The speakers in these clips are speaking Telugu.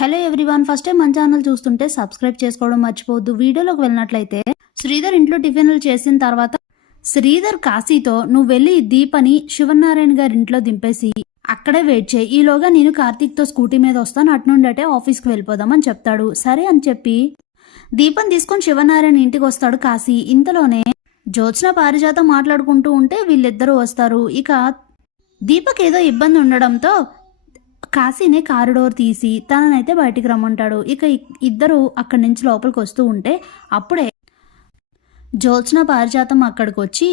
హలో ఎవ్రీవన్ ఫస్ట్ టైం మన ఛానల్ చూస్తుంటే సబ్స్క్రైబ్ చేసుకోవడం మర్చిపోవద్దు. వీడియోలోకి వెళ్ళినట్లయితే శ్రీధర్ ఇంట్లో టిఫిన్లు చేసిన తర్వాత శ్రీధర్ కాశీతో నువ్వు వెళ్ళి దీపని శివనారాయణ గారి ఇంట్లో దింపేసి అక్కడే వెయిట్ చేయి. ఈలోగా నేను కార్తీక్తో స్కూటీ మీద వస్తాను. అటు నుండి అటే ఆఫీస్కి వెళ్ళిపోదామని చెప్తాడు. సరే అని చెప్పి దీపం తీసుకొని శివనారాయణ ఇంటికి వస్తాడు కాశీ. ఇంతలోనే జ్యోత్స్న పారిజాతం మాట్లాడుకుంటూ ఉంటే వీళ్ళిద్దరూ వస్తారు. ఇక దీపక్ ఏదో ఇబ్బంది ఉండడంతో కాశీనే కారిడోర్ తీసి తననైతే బయటికి రమ్మంటాడు. ఇక ఇద్దరు అక్కడి నుంచి లోపలికి వస్తూ ఉంటే అప్పుడే జ్యోత్స్న పారిజాతం అక్కడికి వచ్చి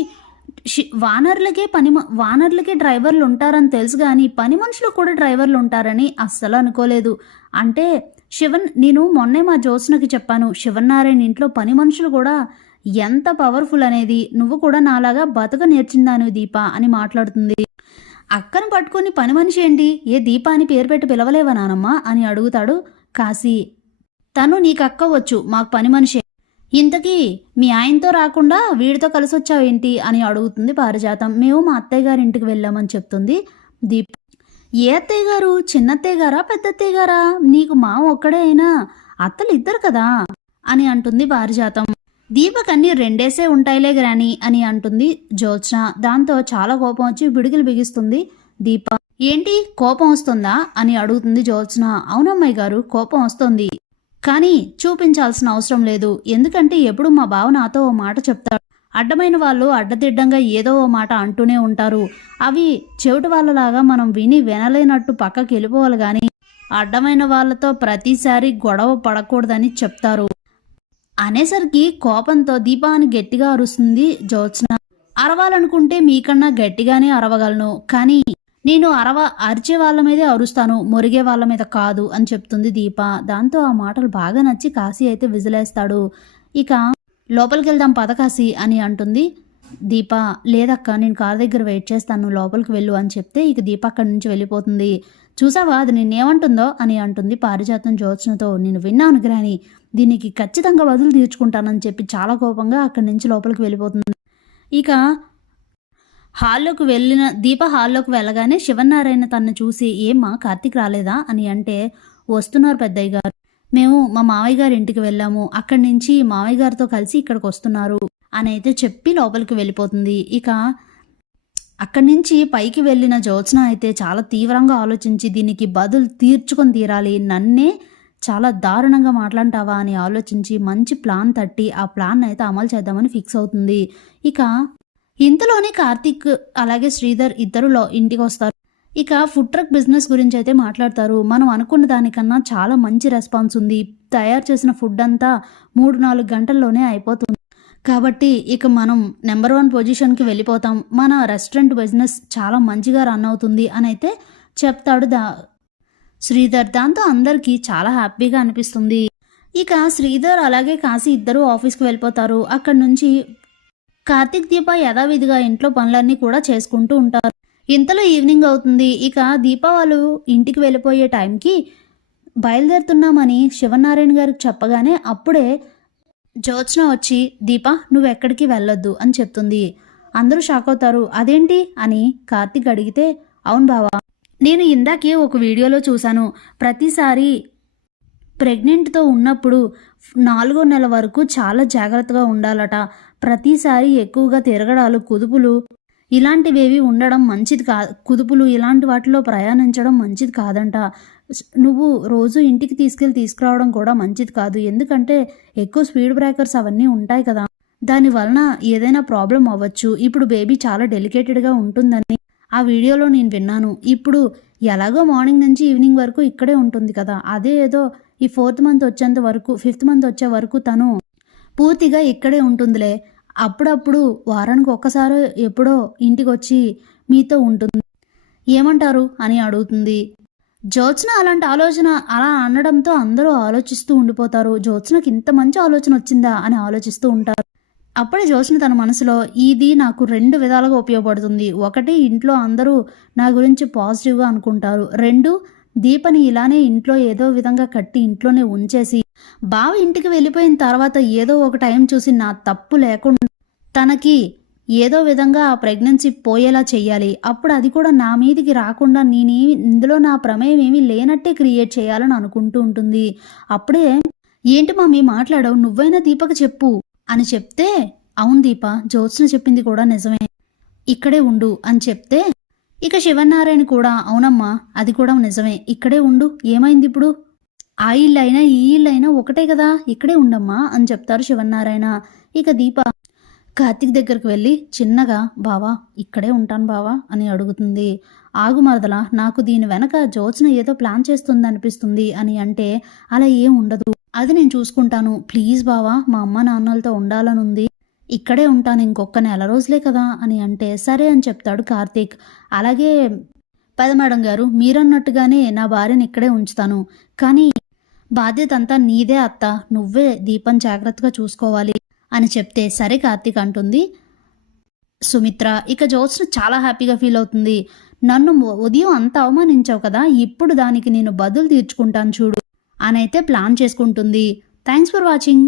వానర్లకే పని వానర్లకే డ్రైవర్లు ఉంటారని తెలుసు కానీ పని మనుషులు కూడా డ్రైవర్లు ఉంటారని అస్సలు అనుకోలేదు. అంటే శివన్ నేను మొన్నే మా జ్యోత్స్నకి చెప్పాను శివన్నారాయణ ఇంట్లో పని మనుషులు కూడా ఎంత పవర్ఫుల్ అనేది నువ్వు కూడా నాలాగా బతక నేర్చిందాను దీప అని మాట్లాడుతుంది. అక్కను పట్టుకుని పని మనిషి ఏంటి? ఏ దీపా అని పేరు పెట్టి పిలవలేవా నానమ్మ? అని అడుగుతాడు కాశీ. తను నీకు అక్కవచ్చు మాకు పని మనిషే. ఇంతకీ మీ ఆయనతో రాకుండా వీడితో కలిసి వచ్చావేంటి అని అడుగుతుంది పారిజాతం. మేము మా అత్తయ్య గారి ఇంటికి వెళ్ళామని చెప్తుంది దీప్. ఏ అత్తయ్య గారు చిన్నత్తయ్య గారా పెద్ద అత్తయ్య గారా నీకు మా ఒక్కడే అయినా అత్తలు ఇద్దరు కదా? అని అంటుంది పారిజాతం. దీపక్ అన్ని రెండేసే ఉంటాయిలే గ్రాని అని అంటుంది జ్యోత్స్న. దాంతో చాలా కోపం వచ్చి బిడుగులు బిగిస్తుంది దీప. ఏంటి కోపం వస్తుందా? అని అడుగుతుంది జ్యోత్స్న. అవునమ్మాయి గారు కోపం వస్తుంది. కానీ చూపించాల్సిన అవసరం లేదు. ఎందుకంటే ఎప్పుడు మా బావ నాతో ఓ మాట చెప్తాడు. అడ్డమైన వాళ్ళు అడ్డదిడ్డంగా ఏదో ఓ మాట అంటూనే ఉంటారు. అవి చెవిటి వాళ్ళలాగా మనం విని వినలేనట్టు పక్కకి వెళ్ళిపోవాలి కానీ అడ్డమైన వాళ్ళతో ప్రతిసారి గొడవ పడకూడదని చెప్తారు. అనేసరికి కోపంతో దీపాన్ని గట్టిగా అరుస్తుంది జ్యోత్స్న. అరవాలనుకుంటే మీకన్నా గట్టిగానే అరవగలను కానీ నేను అరవ అరిచే వాళ్ళ మీదే అరుస్తాను మొరిగే వాళ్ళ మీద కాదు అని చెప్తుంది దీప. దాంతో ఆ మాటలు బాగా నచ్చి కాశీ అయితే విజిలేస్తాడు. ఇక లోపలికి వెళ్దాం పద కాశీ అని అంటుంది దీప. లేదక్క నేను కార్ దగ్గర వెయిట్ చేస్తాను లోపలికి వెళ్ళు అని చెప్తే ఇక దీప అక్కడి నుంచి వెళ్ళిపోతుంది. చూసావా? అది నిన్నేమంటుందో అని అంటుంది పారిజాతం జ్యోత్స్నతో. నేను విన్నాను గ్రాని దీనికి ఖచ్చితంగా బదులు తీర్చుకుంటానని చెప్పి చాలా కోపంగా అక్కడి నుంచి లోపలికి వెళ్ళిపోతుంది. ఇక హాల్లోకి వెళ్ళిన దీప హాల్లోకి వెళ్ళగానే శివనారాయణ తన్ను చూసి ఏమ్మా కార్తీక్ రాలేదా? అని అంటే వస్తున్నారు పెద్దయ్య గారు. మేము మా మావయ్య గారి ఇంటికి వెళ్ళాము. అక్కడి నుంచి మావయ్య గారితో కలిసి ఇక్కడికి వస్తున్నారు. అని అయితే చెప్పి లోపలికి వెళ్ళిపోతుంది. ఇక అక్కడి నుంచి పైకి వెళ్ళిన జ్యోత్స్న అయితే చాలా తీవ్రంగా ఆలోచించి దీనికి బదులు తీర్చుకొని తీరాలి. నన్నే చాలా దారుణంగా మాట్లాంటావా అని ఆలోచించి మంచి ప్లాన్ తట్టి ఆ ప్లాన్ అయితే అమలు చేద్దామని ఫిక్స్ అవుతుంది. ఇక ఇంతలోనే కార్తీక్ అలాగే శ్రీధర్ ఇద్దరులో ఇంటికి వస్తారు. ఇక ఫుడ్ ట్రక్ బిజినెస్ గురించి అయితే మాట్లాడతారు. మనం అనుకున్న దానికన్నా చాలా మంచి రెస్పాన్స్ ఉంది. తయారు చేసిన ఫుడ్ అంతా మూడు నాలుగు గంటల్లోనే అయిపోతుంది. కాబట్టి ఇక మనం నెంబర్ వన్ పొజిషన్కి వెళ్ళిపోతాం. మన రెస్టారెంట్ బిజినెస్ చాలా మంచిగా రన్ అవుతుంది అని అయితే చెప్తాడు దా. శ్రీధర్. దాంతో అందరికీ చాలా హ్యాపీగా అనిపిస్తుంది. ఇక శ్రీధర్ అలాగే కాశీ ఇద్దరు ఆఫీస్కి వెళ్ళిపోతారు. అక్కడి నుంచి కార్తీక్ దీప యథావిధిగా ఇంట్లో పనులన్నీ కూడా చేసుకుంటూ ఉంటారు. ఇంతలో ఈవినింగ్ అవుతుంది. ఇక దీప వాళ్ళు ఇంటికి వెళ్ళిపోయే టైంకి బయలుదేరుతున్నామని శివనారాయణ గారికి చెప్పగానే అప్పుడే జ్యోత్స్న వచ్చి దీప నువ్వు ఎక్కడికి వెళ్ళొద్దు అని చెప్తుంది. అందరూ షాక్ అవుతారు అదేంటి? అని కార్తీక్ అడిగితే అవును బావా నేను ఇందాకే ఒక వీడియోలో చూశాను. ప్రతిసారి ప్రెగ్నెంట్తో ఉన్నప్పుడు నాలుగో నెల వరకు చాలా జాగ్రత్తగా ఉండాలట. ప్రతిసారి ఎక్కువగా తిరగడాలు కుదుపులు ఇలాంటివేవి ఉండడం మంచిది కా కుదుపులు ఇలాంటి వాటిలో ప్రయాణించడం మంచిది కాదంట. నువ్వు రోజు ఇంటికి తీసుకెళ్ళి తీసుకురావడం కూడా మంచిది కాదు. ఎందుకంటే ఎక్కువ స్పీడ్ బ్రేకర్స్ అవన్నీ ఉంటాయి కదా. దాని వలన ఏదైనా ప్రాబ్లం అవ్వచ్చు. ఇప్పుడు బేబీ చాలా డెలికేటెడ్గా ఉంటుందని ఆ వీడియోలో నేను విన్నాను. ఇప్పుడు ఎలాగో మార్నింగ్ నుంచి ఈవినింగ్ వరకు ఇక్కడే ఉంటుంది కదా. అదే ఏదో ఈ ఫోర్త్ మంత్ వచ్చేంత వరకు ఫిఫ్త్ మంత్ వచ్చే వరకు తను పూర్తిగా ఇక్కడే ఉంటుందిలే. అప్పుడప్పుడు వారానికి ఒక్కసారి ఎప్పుడో ఇంటికి వచ్చి మీతో ఉంటుంది. ఏమంటారు? అని అడుగుతుంది. జ్యోత్స్న అలాంటి ఆలోచన అలా అనడంతో అందరూ ఆలోచిస్తూ ఉండిపోతారు. జ్యోత్స్నకి ఇంత మంచి ఆలోచన వచ్చిందా అని ఆలోచిస్తూ ఉంటారు. అప్పుడే జ్యోత్స్న తన మనసులో ఇది నాకు రెండు విధాలుగా ఉపయోగపడుతుంది. ఒకటి ఇంట్లో అందరూ నా గురించి పాజిటివ్గా అనుకుంటారు. రెండు దీపని ఇలానే ఇంట్లో ఏదో విధంగా కట్టి ఇంట్లోనే ఉంచేసి బావ ఇంటికి వెళ్ళిపోయిన తర్వాత ఏదో ఒక టైం చూసి నా తప్పు లేకుండా తనకి ఏదో విధంగా ఆ ప్రెగ్నెన్సీ పోయేలా చేయాలి అప్పుడు అది కూడా నా మీదికి రాకుండా నేనేమి ఇందులో నా ప్రమేయం ఏమీ లేనట్టే క్రియేట్ చేయాలని అనుకుంటూ ఉంటుంది. అప్పుడే ఏంటి మమ్మీ మాట్లాడవు నువ్వైనా దీపక చెప్పు అని చెప్తే అవును దీప జ్యోత్స్న చెప్పింది కూడా నిజమే. ఇక్కడే ఉండు అని చెప్తే ఇక శివనారాయణ కూడా అవునమ్మా అది కూడా నిజమే. ఇక్కడే ఉండు ఏమైంది ఇప్పుడు? ఆ ఇల్లు అయినా ఈ ఇల్లు అయినా ఒకటే కదా ఇక్కడే ఉండమ్మా అని చెప్తారు శివనారాయణ ఇక దీప కార్తీక్ దగ్గరికి వెళ్ళి చిన్నగా బావా ఇక్కడే ఉంటాను బావా అని అడుగుతుంది. ఆగు మరదల నాకు దీని వెనక జ్యోత్స్న ఏదో ప్లాన్ చేస్తుంది అనిపిస్తుంది అని అంటే అలా ఏం ఉండదు. అది నేను చూసుకుంటాను. ప్లీజ్ బావా మా అమ్మ నాన్నలతో ఉండాలనుంది. ఇక్కడే ఉంటాను ఇంకొక నెల రోజులే కదా అని అంటే సరే అని చెప్తాడు కార్తీక్. అలాగే పద మేడం గారు మీరన్నట్టుగానే నా భార్యని ఇక్కడే ఉంచుతాను. కానీ బాధ్యత అంతా నీదే అత్త. నువ్వే దీపం జాగ్రత్తగా చూసుకోవాలి. అని చెప్తే సరే కార్తీక్ అంటుంది. సుమిత్ర ఇక జ్యోత్స్న చాలా హ్యాపీగా ఫీల్ అవుతుంది. నన్ను ఉదయం అంత అవమానించావు కదా ఇప్పుడు దానికి నేను బదులు తీర్చుకుంటాను చూడు అనైతే ప్లాన్ చేసుకుంటుంది. Thanks for watching.